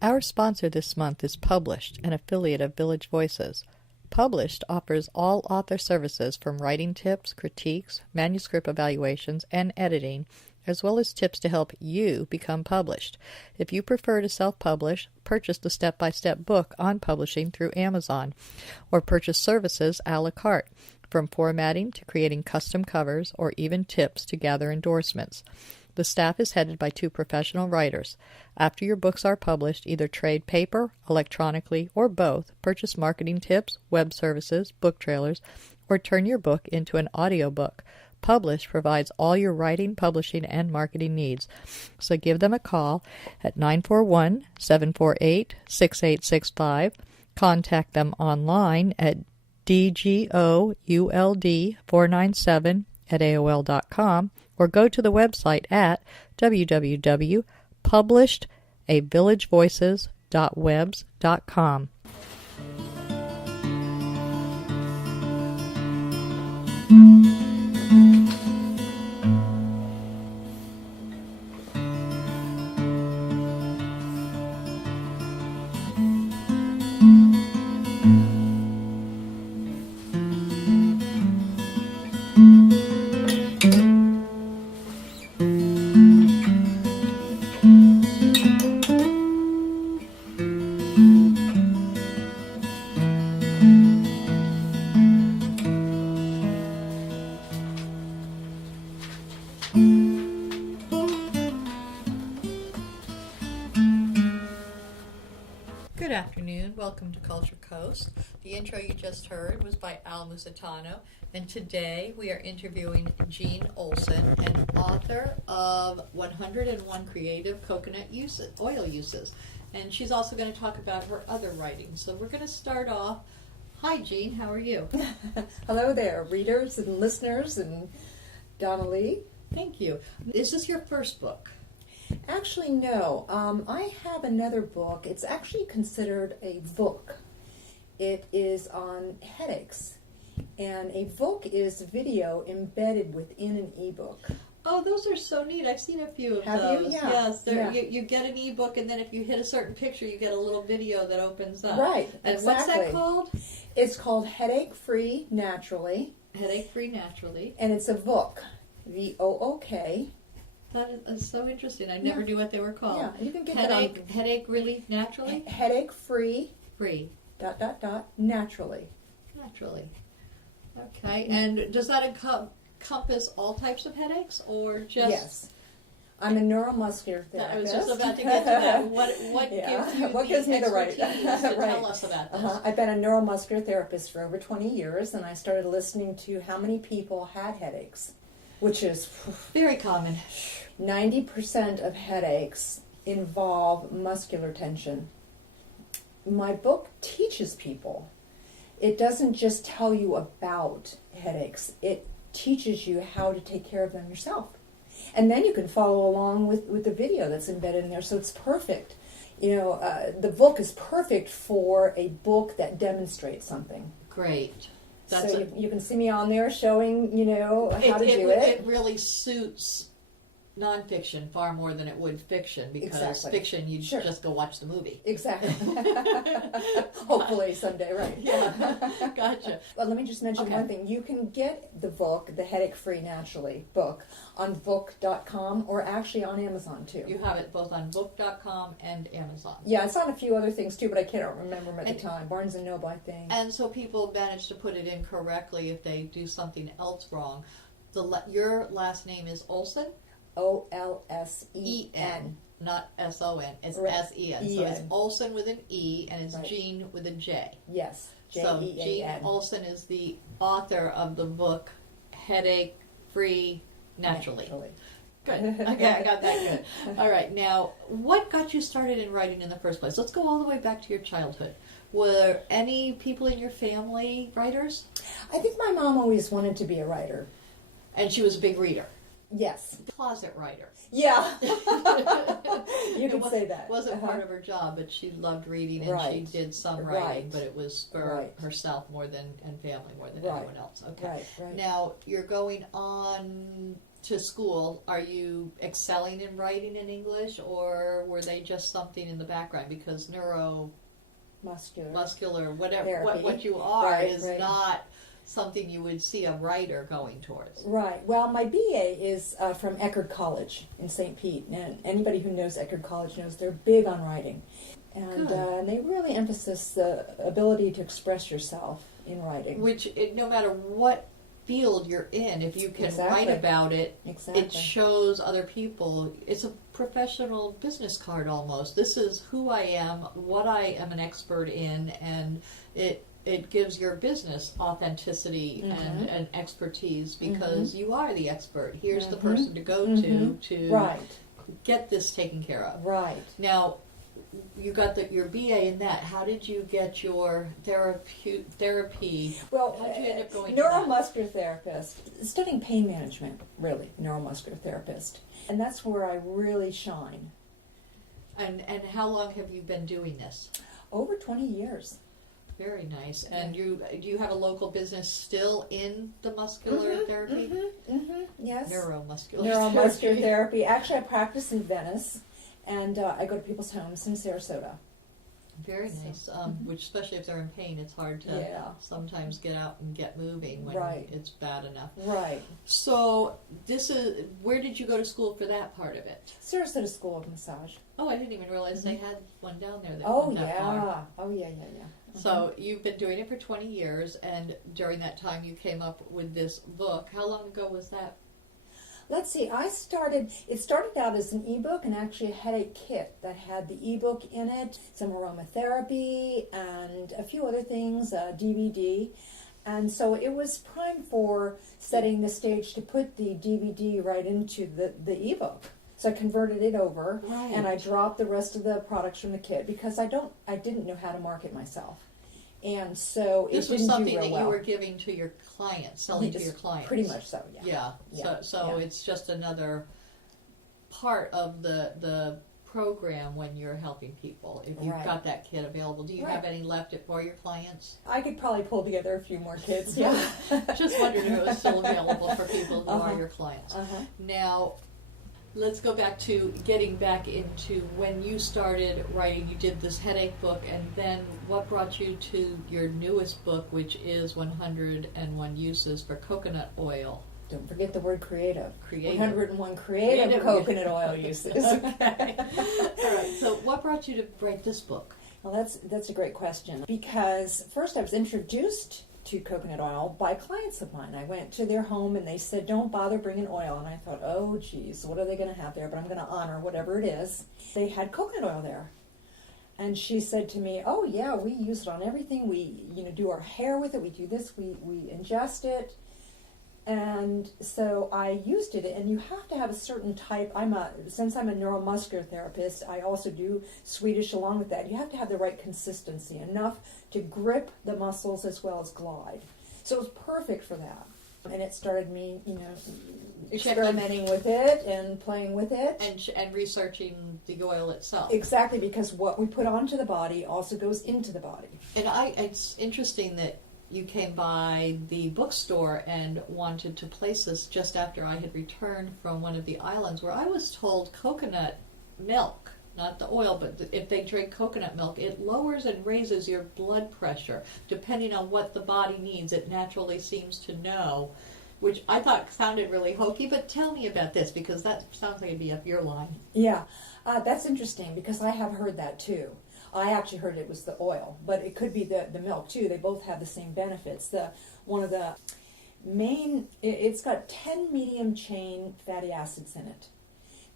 Our sponsor this month is Published, an affiliate of Village Voices. Published offers all author services from writing tips, critiques, manuscript evaluations, and editing, as well as tips to help you become published. If you prefer to self-publish, purchase the step-by-step book on publishing through Amazon, or purchase services a la carte, from formatting to creating custom covers, or even tips to gather endorsements. The staff is headed by 2 professional writers. After your books are published, either trade paper, electronically, or both, purchase marketing tips, web services, book trailers, or turn your book into an audiobook. Publish provides all your writing, publishing, and marketing needs. So give them a call at 941-748-6865. Contact them online at dgould497@aol.com, or go to the website at www.publishedavillagevoices.webs.com. Good afternoon. Welcome to Culture Coast. The intro you just heard was by Al Musitano, and today we are interviewing Jean Olsen, an author of 101 Creative Coconut Oil Uses. And she's also going to talk about her other writings. So we're going to start off. Hi, Jean. How are you? Hello there, readers and listeners and Donna Lee. Thank you. Is this your first book? Actually, no. I have another book. It's actually considered a book. It is on headaches. And a book is video embedded within an ebook. Oh, those are so neat. I've seen a few of Have those. you? Yeah. Yes, Yeah. You get an ebook, and then if you hit a certain picture, you get a little video that opens up. Right, And exactly. what's that called? It's called Headache Free Naturally. Headache Free Naturally. And it's a book. VOOK. That is so interesting. I never knew what they were called. Yeah, you can get Headache Relief Naturally? Headache Free. Free. Naturally. Naturally. Okay. And does that encompass all types of headaches, or just... Yes. I'm a neuromuscular therapist. I was just about to get to that. What Yeah. gives you What gives me the right expertise to tell us about this? I've been a neuromuscular therapist for over 20 years, and I started listening to how many people had headaches, which is Very common. 90% of headaches involve muscular tension. My book teaches people. It doesn't just tell you about headaches. It teaches you how to take care of them yourself. And then you can follow along with the video that's embedded in there. So it's perfect. You know, the book is perfect for a book that demonstrates something. Great. You can see me on there showing, how to do it. It really suits nonfiction far more than it would fiction, because Exactly. fiction, you just go watch the movie. Exactly. Hopefully someday, right? Yeah, gotcha. Well, let me just mention Okay. one thing. You can get the book, the Headache Free Naturally book, on book.com or actually on Amazon too. You have it both on book.com and Amazon. Yeah, it's on a few other things too, but I can't remember them at the time. Barnes & Noble, I think. And so people manage to put it in correctly if they do something else wrong. Your last name is Olsen? Olsen. Not S-O-N. It's Right. S-E-N. So it's Olsen with an E, and it's Right. Jean with a J. Yes. So Jean. Jean Olsen is the author of the book Headache Free Naturally. Good. Okay, I got that good. All right. Now, what got you started in writing in the first place? Let's go all the way back to your childhood. Were any people in your family writers? I think my mom always wanted to be a writer. And she was a big reader. Yes. Closet writer. Yeah. You could say that. It wasn't part of her job, but she loved reading, and she did some writing, Right. but it was for herself more than, and family more than anyone else. Okay. Right. Now, you're going on to school, are you excelling in writing in English, or were they just something in the background? Because muscular, whatever, what you are is not something you would see a writer going towards. Right. Well, my BA is from Eckerd College in St. Pete, and anybody who knows Eckerd College knows they're big on writing. And they really emphasize the ability to express yourself in writing. Which, no matter what field you're in, if you can write about it, it shows other people. It's a professional business card almost. This is who I am, what I am an expert in, and it gives your business authenticity and expertise because you are the expert. Here's the person to go to get this taken care of. Right. Now, you got your BA in that. How did you get your therapy? Well, how did you end up going neuromuscular therapist, studying pain management, really, neuromuscular therapist. And that's where I really shine. And how long have you been doing this? Over 20 years. Very nice. And do you have a local business still in the muscular therapy? Yes. Neuromuscular therapy. Actually, I practice in Venice. And I go to people's homes in Sarasota. Very nice. Which, especially if they're in pain, it's hard to sometimes get out and get moving when it's bad enough. Right. So where did you go to school for that part of it? Sarasota School of Massage. Oh, I didn't even realize they had one down there. Far. So you've been doing it for 20 years, and during that time you came up with this book. How long ago was that? Let's see, it started out as an ebook and actually a headache kit that had the ebook in it, some aromatherapy and a few other things, a DVD. And so it was prime for setting the stage to put the DVD right into the ebook. So I converted it over and I dropped the rest of the products from the kit because I didn't know how to market myself. And so this was something that you were giving to your clients, selling to your clients. Pretty much so, yeah. So it's just another part of the program when you're helping people. If you've got that kit available, do you have any left for your clients? I could probably pull together a few more kits. Yeah. Just wondered if it was still available for people who are your clients. Now, let's go back to getting back into when you started writing. You did this headache book, and then what brought you to your newest book, which is 101 Uses for Coconut Oil? Don't forget the word creative. 101 creative coconut oil uses. Okay. All right. So what brought you to write this book? Well, that's a great question. Because first I was introduced to coconut oil by clients of mine. I went to their home and they said, don't bother bringing oil. And I thought, oh, geez, what are they going to have there? But I'm going to honor whatever it is. They had coconut oil there. And she said to me, oh, yeah, we use it on everything. We do our hair with it. We do this. We ingest it. And so I used it, and you have to have a certain type. Since I'm a neuromuscular therapist, I also do Swedish along with that. You have to have the right consistency, enough to grip the muscles as well as glide. So it was perfect for that. And it started me, experimenting with it and playing with it. And researching the oil itself. Exactly, because what we put onto the body also goes into the body. And it's interesting that you came by the bookstore and wanted to place this just after I had returned from one of the islands where I was told coconut milk, not the oil, but if they drink coconut milk, it lowers and raises your blood pressure depending on what the body needs. It naturally seems to know, which I thought sounded really hokey, but tell me about this because that sounds like it'd be up your line. Yeah, that's interesting because I have heard that too. I actually heard it was the oil, but it could be the milk too. They both have the same benefits. One of the main, it's got 10 medium chain fatty acids in it.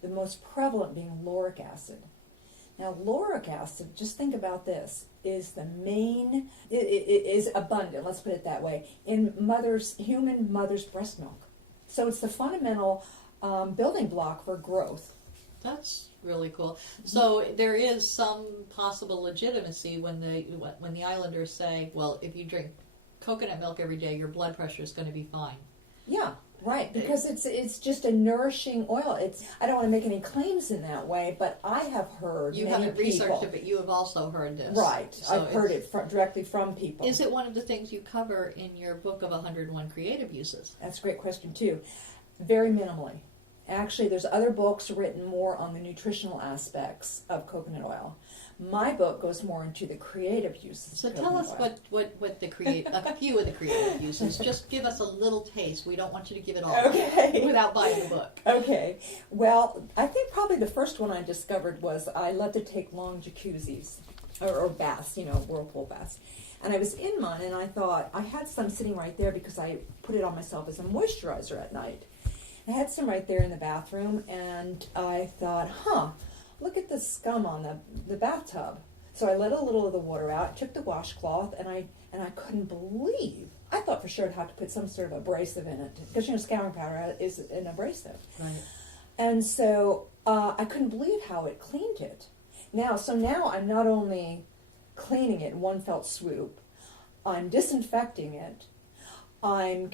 The most prevalent being lauric acid. Now lauric acid, just think about this, is it is abundant, let's put it that way, in human mother's breast milk. So it's the fundamental building block for growth. That's really cool. So there is some possible legitimacy when the islanders say, well, if you drink coconut milk every day, your blood pressure is going to be fine. Yeah, right. Because it's just a nourishing oil. I don't want to make any claims in that way, but I have heard you haven't researched it, but you have also heard this. Right. So I've heard it directly from people. Is it one of the things you cover in your book of 101 creative uses? That's a great question too. Very minimally. Actually, there's other books written more on the nutritional aspects of coconut oil. My book goes more into the creative uses So of tell coconut us oil. what the a few of the creative uses. Just give us a little taste. We don't want you to give it all Okay. without buying the book. Okay. Well, I think probably the first one I discovered was I love to take long jacuzzis or baths, whirlpool baths. And I was in mine, and I thought I had some sitting right there because I put it on myself as a moisturizer at night. I had some right there in the bathroom, and I thought, look at the scum on the bathtub. So I let a little of the water out, took the washcloth, and I couldn't believe. I thought for sure I'd have to put some sort of abrasive in it because scouring powder is an abrasive. Right. And so I couldn't believe how it cleaned it. Now I'm not only cleaning it in one felt swoop, I'm disinfecting it, I'm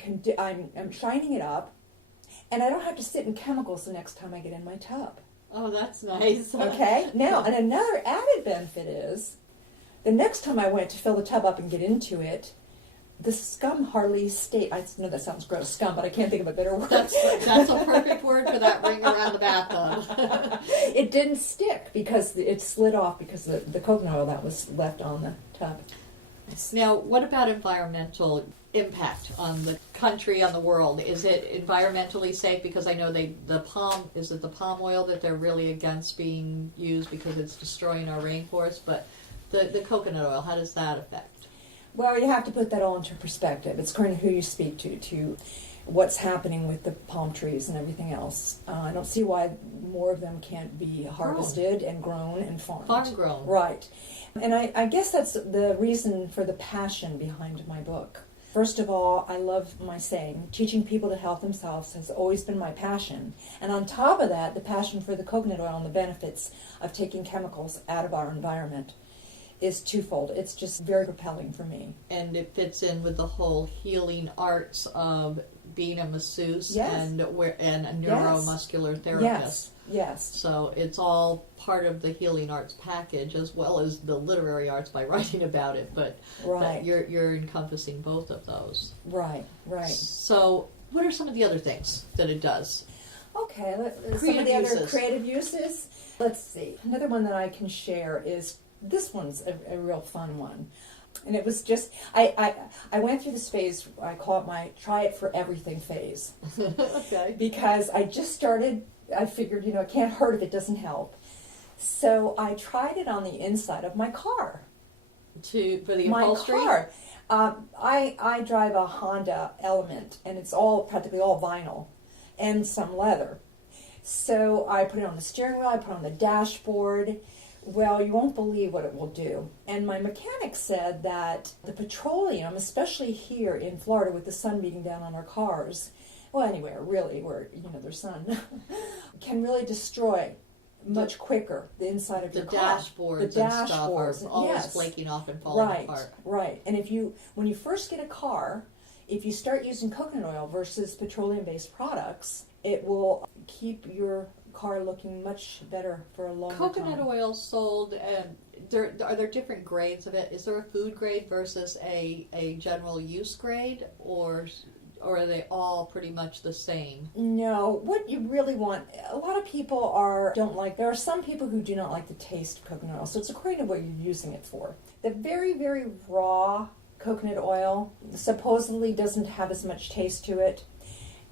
shining it up, and I don't have to sit in chemicals the next time I get in my tub. Oh, that's nice. Okay? Now, and another added benefit is, the next time I went to fill the tub up and get into it, the scum hardly stayed. I know that sounds gross, scum, but I can't think of a better word. That's a perfect word for that ring around the bathtub. It didn't stick because it slid off because of the coconut oil that was left on the tub. Now, what about environmental impact on the country, on the world? Is it environmentally safe? Because I know the palm oil that they're really against being used because it's destroying our rainforest, but the coconut oil, how does that affect? Well, you have to put that all into perspective. It's according to who you speak to what's happening with the palm trees and everything else. I don't see why more of them can't be harvested and grown and farmed. Farm grown. Right. And I guess that's the reason for the passion behind my book. First of all, I love my saying, teaching people to help themselves has always been my passion. And on top of that, the passion for the coconut oil and the benefits of taking chemicals out of our environment is twofold. It's just very propelling for me. And it fits in with the whole healing arts of being a masseuse Yes. and a neuromuscular therapist. Yes. So it's all part of the healing arts package as well as the literary arts by writing about it. But Right. you're encompassing both of those. Right. So what are some of the other things that it does? Okay, some of Creative the other uses. creative uses. Let's see. Another one that I can share is, this one's a real fun one. And it was just, I went through this phase, I call it my try it for everything phase. Okay. Because I just started, I figured, it can't hurt if it doesn't help. So I tried it on the inside of my car. For the upholstery? My car. I drive a Honda Element, and it's practically all vinyl and some leather. So I put it on the steering wheel, I put it on the dashboard. Well, you won't believe what it will do. And my mechanic said that the petroleum, especially here in Florida with the sun beating down on our cars, well, anywhere really where, there's sun, can really destroy much quicker the inside of your car. Dashboards and stuff are always yes. flaking off and falling apart. Right. And when you first get a car, if you start using coconut oil versus petroleum-based products, it will keep your car looking much better for a longer time. Coconut oil sold, are there different grades of it? Is there a food grade versus a general use grade, or are they all pretty much the same? No, what you really want, a lot of people there are some people who do not like the taste of coconut oil, so it's according to what you're using it for. The very, very raw coconut oil supposedly doesn't have as much taste to it.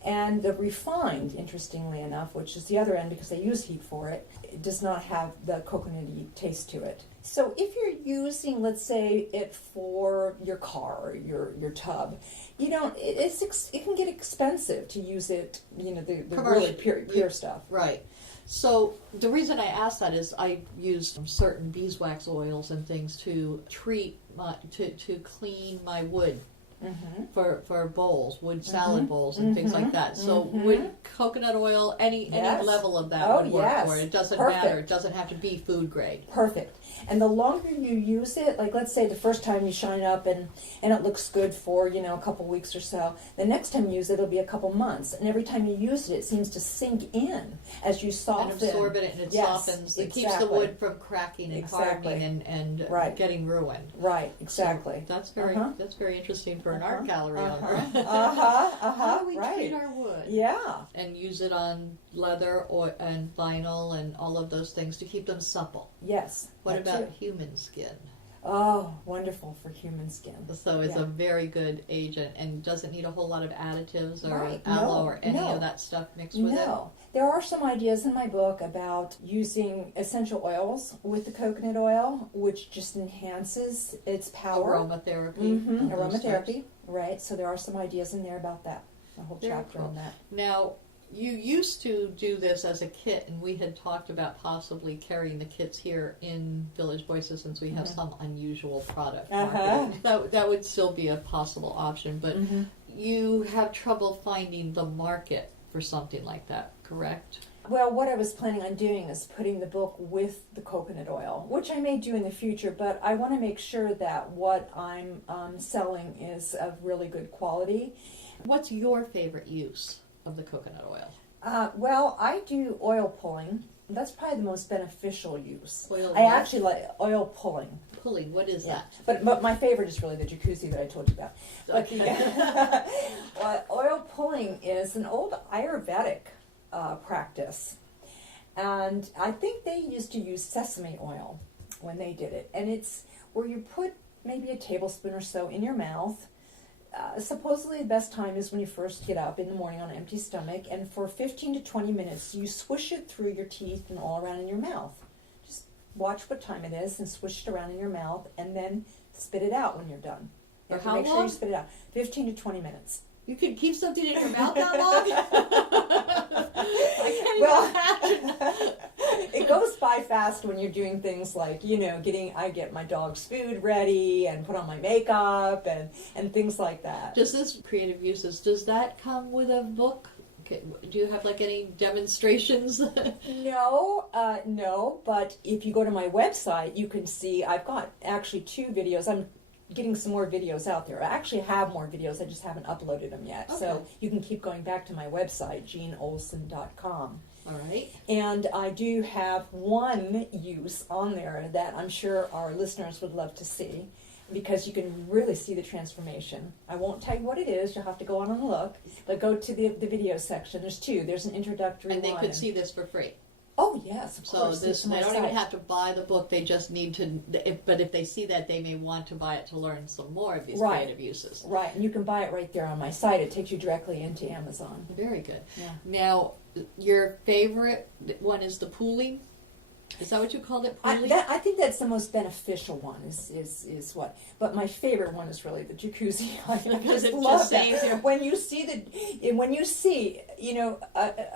And the refined, interestingly enough, which is the other end because they use heat for it, it does not have the coconutty taste to it. So if you're using, let's say, it for your car or your tub, it can get expensive to use it, the really pure stuff. Right. So the reason I ask that is I use certain beeswax oils and things to treat to clean my wood. Mm-hmm. For bowls, wood salad bowls and things like that. So would coconut oil, any level of that would work for it. It doesn't matter. It doesn't have to be food grade. Perfect. And the longer you use it, like let's say the first time you shine up and it looks good for, a couple weeks or so, the next time you use it, it'll be a couple months. And every time you use it, it seems to sink in as you soften. And absorb it and it softens. It keeps the wood from cracking and hardening and right. getting ruined. Right, exactly. So that's very interesting burn our calorie over. How do we treat our wood? Yeah. And use it on leather and vinyl and all of those things to keep them supple. Yes. What about human skin? Oh, wonderful for human skin. So it's a very good agent and doesn't need a whole lot of additives or aloe No, or any of that stuff mixed with it. No. There are some ideas in my book about using essential oils with the coconut oil, which just enhances its power. Aromatherapy. Aromatherapy, right. So there are some ideas in there about that. A whole chapter on that. Now, you used to do this as a kit, and we had talked about possibly carrying the kits here in Village Voices since we have some unusual product marketing. That would still be a possible option, but you have trouble finding the market for something like that, correct? Well, what I was planning on doing is putting the book with the coconut oil, which I may do in the future, but I want to make sure that what I'm selling is of really good quality. What's your favorite use of the coconut oil? Well, I do oil pulling. That's probably the most beneficial use. I actually like oil pulling. Pulling, what is that? But my favorite is really the jacuzzi that I told you about. But oil pulling is an old Ayurvedic practice. And I think they used to use sesame oil when they did it. And it's where you put maybe a tablespoon or so in your mouth. Supposedly the best time is when you first get up in the morning on an empty stomach, and for 15 to 20 minutes you swish it through your teeth and all around in your mouth. Just watch what time it is and swish it around in your mouth, and then spit it out when you're done. You have to make sure you spit it out. 15 to 20 minutes. You can keep something in your mouth that long? I can't imagine. It goes by fast when you're doing things like, I get my dog's food ready and put on my makeup and things like that. Does this creative uses, does that come with a book? Do you have any demonstrations? No, but if you go to my website, you can see I've got actually 2 videos. I'm getting some more videos out there. I actually have more videos, I just haven't uploaded them yet. Okay. So you can keep going back to my website, jeanolsen.com. All right. And I do have one use on there that I'm sure our listeners would love to see, because you can really see the transformation. I won't tell you what it is, you'll have to go on and look, but go to the video section. There's 2. There's an introductory one. And they could see this for free. Oh, yes, of course. So they don't even have to buy the book, they just need to, but if they see that, they may want to buy it to learn some more of these creative uses. Right, and you can buy it right there on my site. It takes you directly into Amazon. Very good. Yeah. Now, your favorite one is the pooling? Is that what you called it, pooling? I think that's the most beneficial one, is what. But my favorite one is really the jacuzzi. I Because just it love just that. saves you. When you see,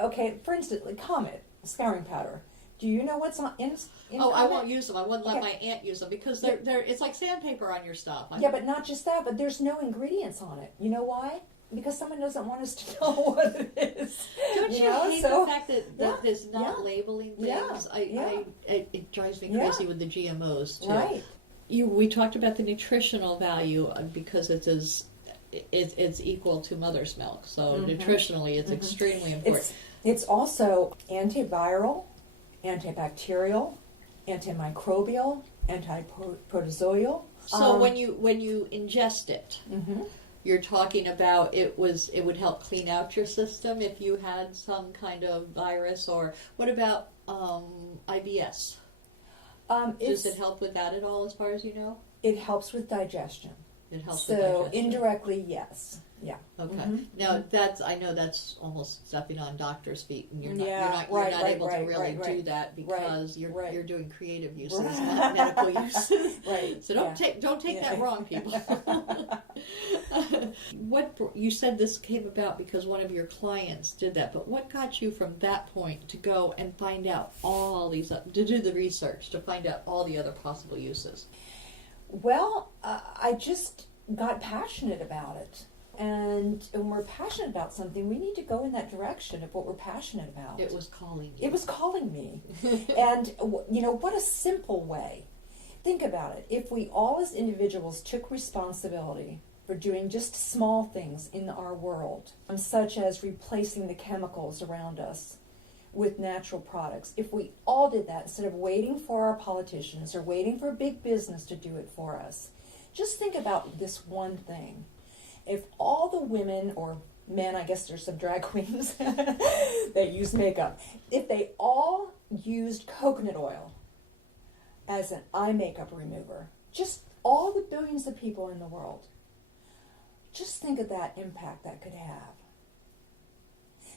okay, for instance, like Comet scouring powder. Do you know what's in Oh, Comet? I won't use them. I wouldn't let my aunt use them because they're it's like sandpaper on your stuff. Yeah, but not just that, but there's no ingredients on it. You know why? Because someone doesn't want us to know what it is. Don't you hate the fact that there's not labeling things? Yeah. It drives me crazy with the GMOs too. Right. We talked about the nutritional value because it's equal to mother's milk. So nutritionally, it's extremely important. It's also antiviral, antibacterial, antimicrobial, antiprotozoal. So when you ingest it, you're talking about it would help clean out your system if you had some kind of virus, or what about IBS? Does it help with that at all, as far as you know? It helps with digestion. It helps so with digestion. Indirectly, yes. Yeah. Okay. Now I know that's almost stepping on doctors' feet, and you're not able to really do that because you're doing creative uses, not medical uses. Right. So don't take that wrong, people. What you said this came about because one of your clients did that, but what got you from that point to go and find out all these, to do the research to find out all the other possible uses? Well, I just got passionate about it. And when we're passionate about something, we need to go in that direction of what we're passionate about. It was calling you. It was calling me. And, what a simple way. Think about it. If we all as individuals took responsibility for doing just small things in our world, such as replacing the chemicals around us with natural products, if we all did that instead of waiting for our politicians or waiting for big business to do it for us, just think about this one thing. If all the women, or men, I guess there's some drag queens that use makeup, if they all used coconut oil as an eye makeup remover, just all the billions of people in the world, just think of that impact that could have.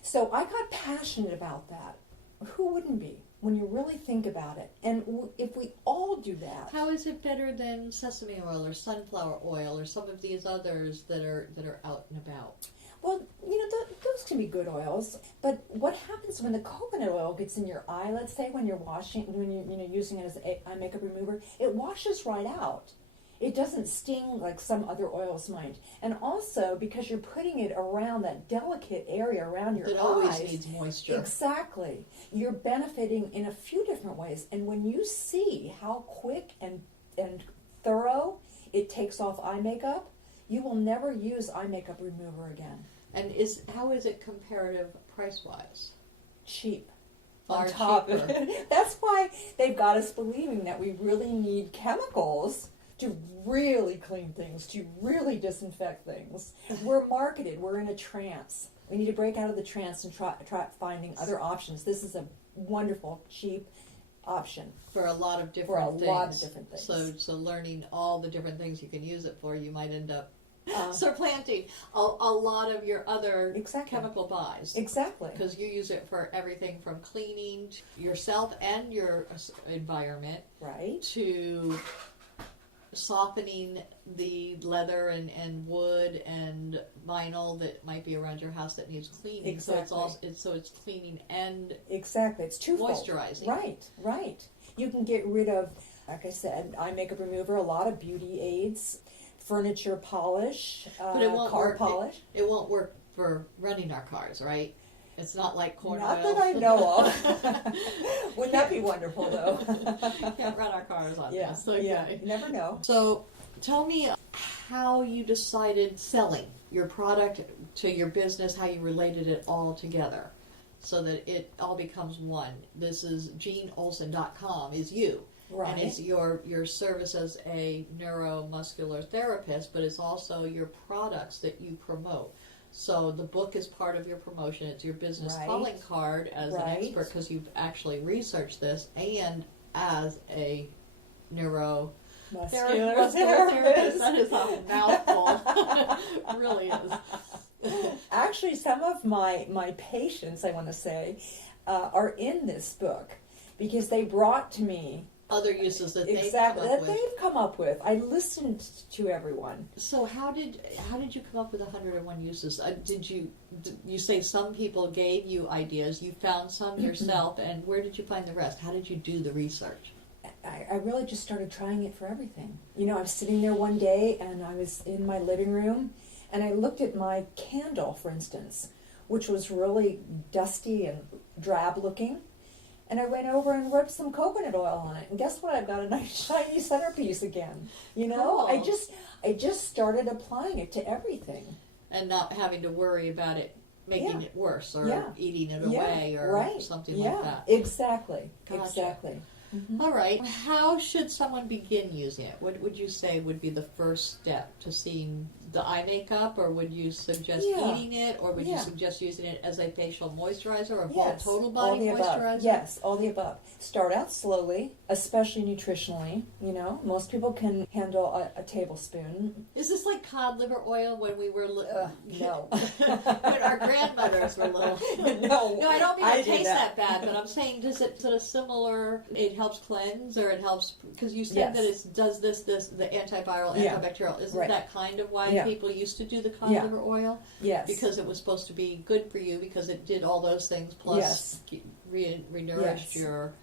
So I got passionate about that. Who wouldn't be when you really think about it? And if we all do that. How is it better than sesame oil or sunflower oil or some of these others that are out and about? Well, those can be good oils, but what happens when the coconut oil gets in your eye? Let's say when you're using it as an eye makeup remover, it washes right out. It doesn't sting like some other oils might. And also, because you're putting it around that delicate area around your eyes. It always needs moisture. Exactly. You're benefiting in a few different ways. And when you see how quick and thorough it takes off eye makeup, you will never use eye makeup remover again. And how is it comparative price-wise? Cheap. Far On top cheaper. of it. That's why they've got us believing that we really need chemicals to really clean things, to really disinfect things. We're marketed. We're in a trance. We need to break out of the trance and try finding other options. This is a wonderful, cheap option. For a lot of different things. So learning all the different things you can use it for, you might end up supplanting a lot of your other chemical buys. Exactly. Because you use it for everything from cleaning yourself and your environment. Right. To softening the leather and wood and vinyl that might be around your house that needs cleaning. Exactly. So it's cleaning and exactly. It's twofold. Moisturizing. Right. You can get rid of, like I said, eye makeup remover, a lot of beauty aids, furniture polish, but it won't car work, polish. It won't work for running our cars, right? It's not like corn oil. Not that I know of. Wouldn't that be wonderful, though? Can't run our cars on this. Okay. Yeah, you never know. So tell me how you decided selling your product to your business, how you related it all together so that it all becomes one. This is JeanOlsen.com is you. Right. And it's your service as a neuromuscular therapist, but it's also your products that you promote. So the book is part of your promotion. It's your business calling card as an expert because you've actually researched this, and as a neuromuscular therapist. That is a mouthful. It really is. Actually, some of my patients, I want to say, are in this book because they brought to me other uses that they've come up with. I listened to everyone. So how did you come up with 101 uses? Did you say some people gave you ideas? You found some yourself, and where did you find the rest? How did you do the research? I really just started trying it for everything. I was sitting there one day, and I was in my living room, and I looked at my candle, for instance, which was really dusty and drab looking. And I went over and rubbed some coconut oil on it, and guess what? I've got a nice shiny centerpiece again. Cool. I just started applying it to everything, and not having to worry about it making it worse or eating it away or something like that. Exactly. Gotcha. Exactly. Mm-hmm. All right. How should someone begin using it? What would you say would be the first step to seeing the eye makeup, or would you suggest eating it, or would you suggest using it as a facial moisturizer or full total body moisturizer? Yes, all the above. Start out slowly, especially nutritionally. Most people can handle a tablespoon. Is this like cod liver oil when we were little? No. When our grandmothers were little. No, I don't mean it tastes that bad, but I'm saying, is it a similar? It helps cleanse, or it helps because you said that it does this, the antiviral, antibacterial. Isn't that kind of why people used to do the cod liver oil? Yes. Because it was supposed to be good for you because it did all those things plus re-nourished your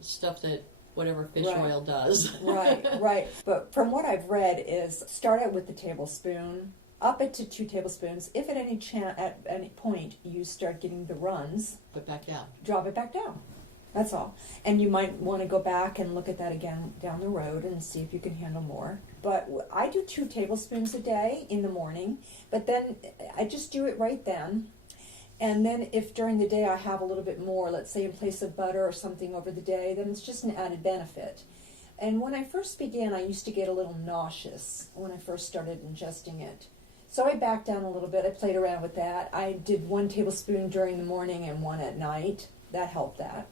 stuff that whatever fish oil does. Right. But from what I've read is start out with the tablespoon, up it to 2 tablespoons. If at any point you start getting the runs, put back down. Drop it back down. That's all. And you might want to go back and look at that again down the road and see if you can handle more. But I do 2 tablespoons a day in the morning, but then I just do it right then. And then if during the day I have a little bit more, let's say in place of butter or something over the day, then it's just an added benefit. And when I first began, I used to get a little nauseous when I first started ingesting it. So I backed down a little bit. I played around with that. I did 1 tablespoon during the morning and 1 at night. That helped that.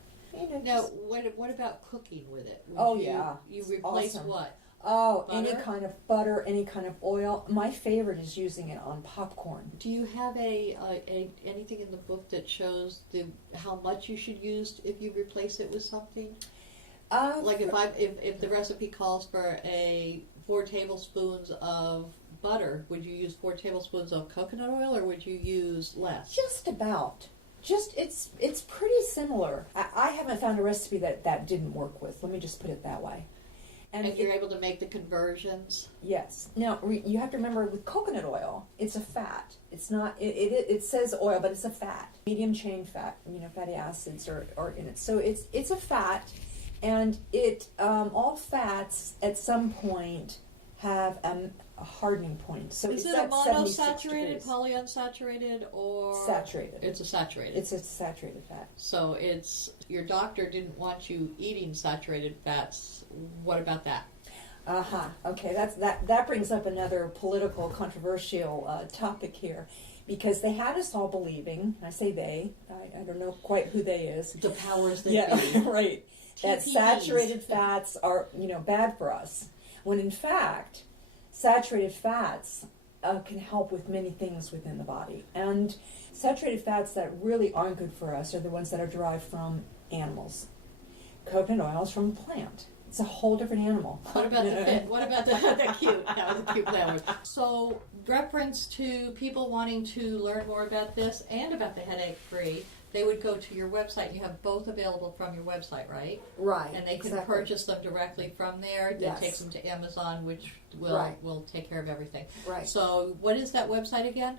Now, what about cooking with it? You replace awesome. what? Oh, Butter? any kind of butter, any kind of oil. My favorite is using it on popcorn. Do you have anything in the book that shows how much you should use if you replace it with something? Like if the recipe calls for 4 tablespoons of butter, would you use 4 tablespoons of coconut oil, or would you use less? Just about. It's pretty similar. I haven't found a recipe that didn't work with. Let me just put it that way. And if you're able to make the conversions? Yes. Now, you have to remember with coconut oil, it's a fat. It's not, it says oil, but it's a fat. Medium chain fat, fatty acids are in it. So it's a fat, and all fats at some point have a hardening point. So is it's it a at 76 monosaturated, degrees. polyunsaturated, or Saturated? It's a saturated. It's a saturated fat. So your doctor didn't want you eating saturated fats. What about that? Okay, that brings up another political controversial topic here, because they had us all believing. I say they. I don't know quite who they is. The powers that be. Right. That TPDs. saturated fats are bad for us, when in fact saturated fats can help with many things within the body. And saturated fats that really aren't good for us are the ones that are derived from animals. Coconut oil is from a plant. It's a whole different animal. What about the cute? That was a cute play word. So, reference to people wanting to learn more about this and about the headache free, they would go to your website. You have both available from your website, right? Right. And they can exactly. purchase them directly from there. Yes. That takes them to Amazon, which will take care of everything. Right. So, what is that website again?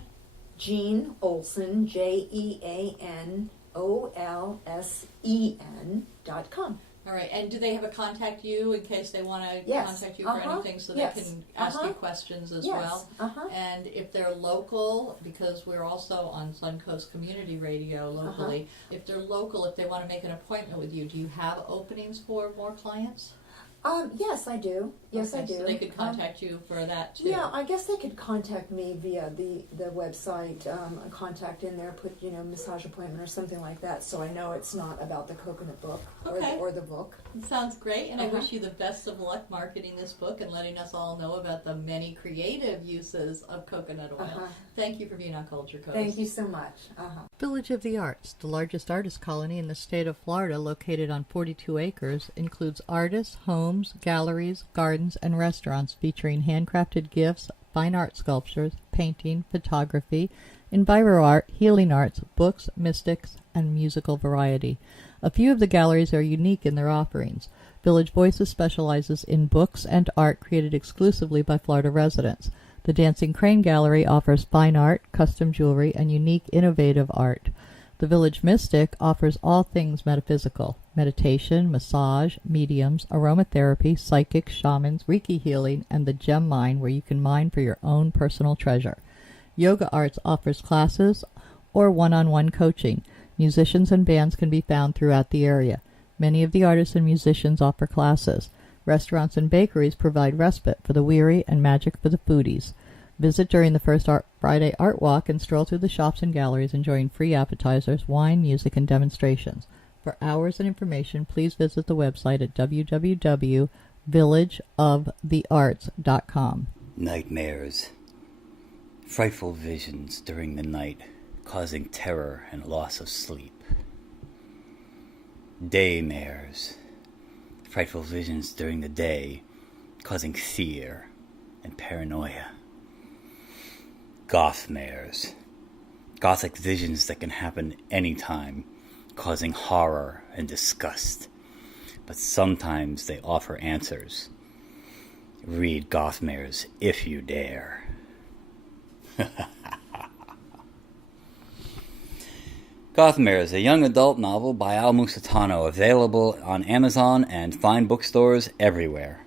Jean Olsen, JeanOlsen.com. All right, and do they have a contact you in case they want to Yes. contact you for anything, so Yes. they can ask you questions as Yes. well? And if they're local, because we're also on Suncoast Community Radio locally, if they're local, if they want to make an appointment with you, do you have openings for more clients? Yes, I do. Yes, Okay, I do. So they could contact you for that too. Yeah, I guess they could contact me via the website, contact in there, put, massage appointment or something like that, so I know it's not about the coconut book or the book. Sounds great, and I wish you the best of luck marketing this book and letting us all know about the many creative uses of coconut oil. Thank you for being on Culture Coast. Thank you so much. Village of the Arts, the largest artist colony in the state of Florida, located on 42 acres, includes artists, homes, galleries, gardens, and restaurants featuring handcrafted gifts, fine art sculptures, painting, photography, enviro art, healing arts, books, mystics, and musical variety. A few of the galleries are unique in their offerings. Village Voices specializes in books and art created exclusively by Florida residents. The Dancing Crane Gallery offers fine art, custom jewelry, and unique innovative art. The Village Mystic offers all things metaphysical: meditation, massage, mediums, aromatherapy, psychics, shamans, Reiki healing, and the gem mine, where you can mine for your own personal treasure. Yoga Arts offers classes or one-on-one coaching. Musicians and bands can be found throughout the area. Many of the artists and musicians offer classes. Restaurants and bakeries provide respite for the weary and magic for the foodies. Visit during the first Friday Art Walk and stroll through the shops and galleries enjoying free appetizers, wine, music, and demonstrations. For hours and information, please visit the website at www.villageofthearts.com. Nightmares. Frightful visions during the night, causing terror and loss of sleep. Daymares. Frightful visions during the day, causing fear and paranoia. Gothmares. Gothic visions that can happen anytime, causing horror and disgust. But sometimes they offer answers. Read Gothmares if you dare. Gothmares, a young adult novel by Al Musitano, available on Amazon and fine bookstores everywhere.